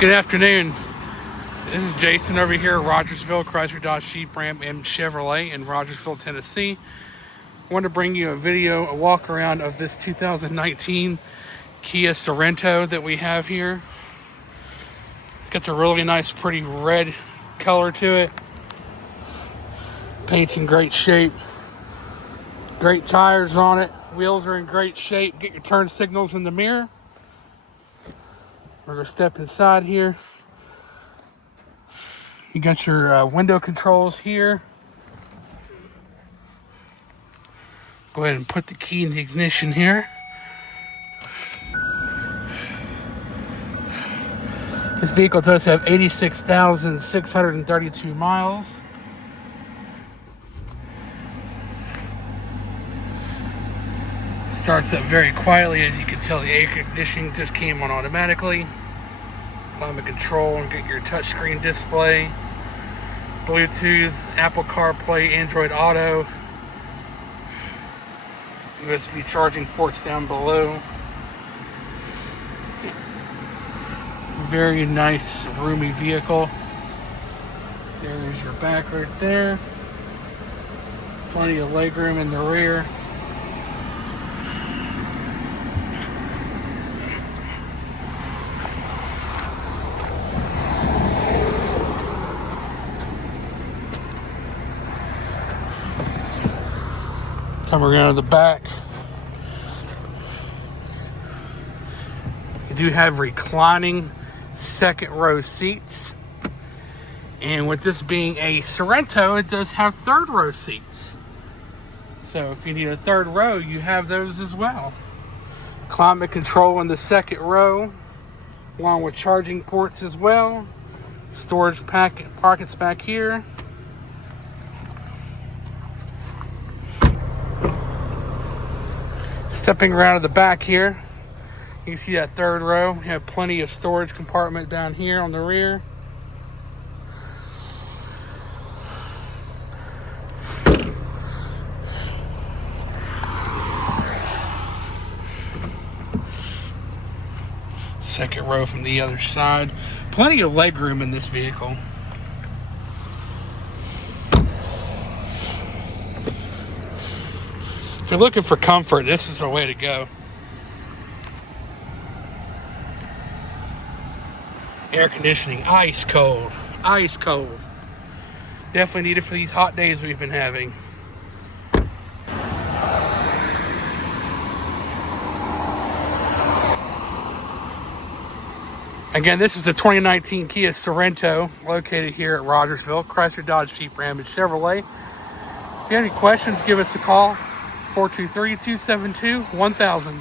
Good afternoon. This is Jason over here at Rogersville Chrysler Dodge Jeep Ram and Chevrolet in Rogersville, Tennessee. I want to bring you a walk around of this 2019 Kia Sorento that we have here. It's got the really nice, pretty red color to it. Paint's in great shape. Great tires on it. Wheels are in great shape. Get your turn signals in the mirror. We're going to step inside here. You got your window controls here. Go ahead and put the key in the ignition here. This vehicle does have 86,632 miles. Starts up very quietly. As you can tell, the air conditioning just came on automatically. Climate control, and get your touchscreen display. Bluetooth, Apple CarPlay, Android Auto. USB charging ports down below. Very nice, roomy vehicle. There's your back right there. Plenty of legroom in the rear. Come around to the back. You do have reclining second row seats. And with this being a Sorento, it does have third row seats. So if you need a third row, you have those as well. Climate control in the second row, along with charging ports as well. Storage pockets back here. Stepping around to the back here, you can see that third row. We have plenty of storage compartment down here on the rear. Second row from the other side. Plenty of leg room in this vehicle. If you're looking for comfort, this is the way to go. Air conditioning, ice cold, ice cold. Definitely need it for these hot days we've been having. Again, this is the 2019 Kia Sorento, located here at Rogersville, Chrysler Dodge Jeep Ram and Chevrolet. If you have any questions, give us a call. 423-272-1000.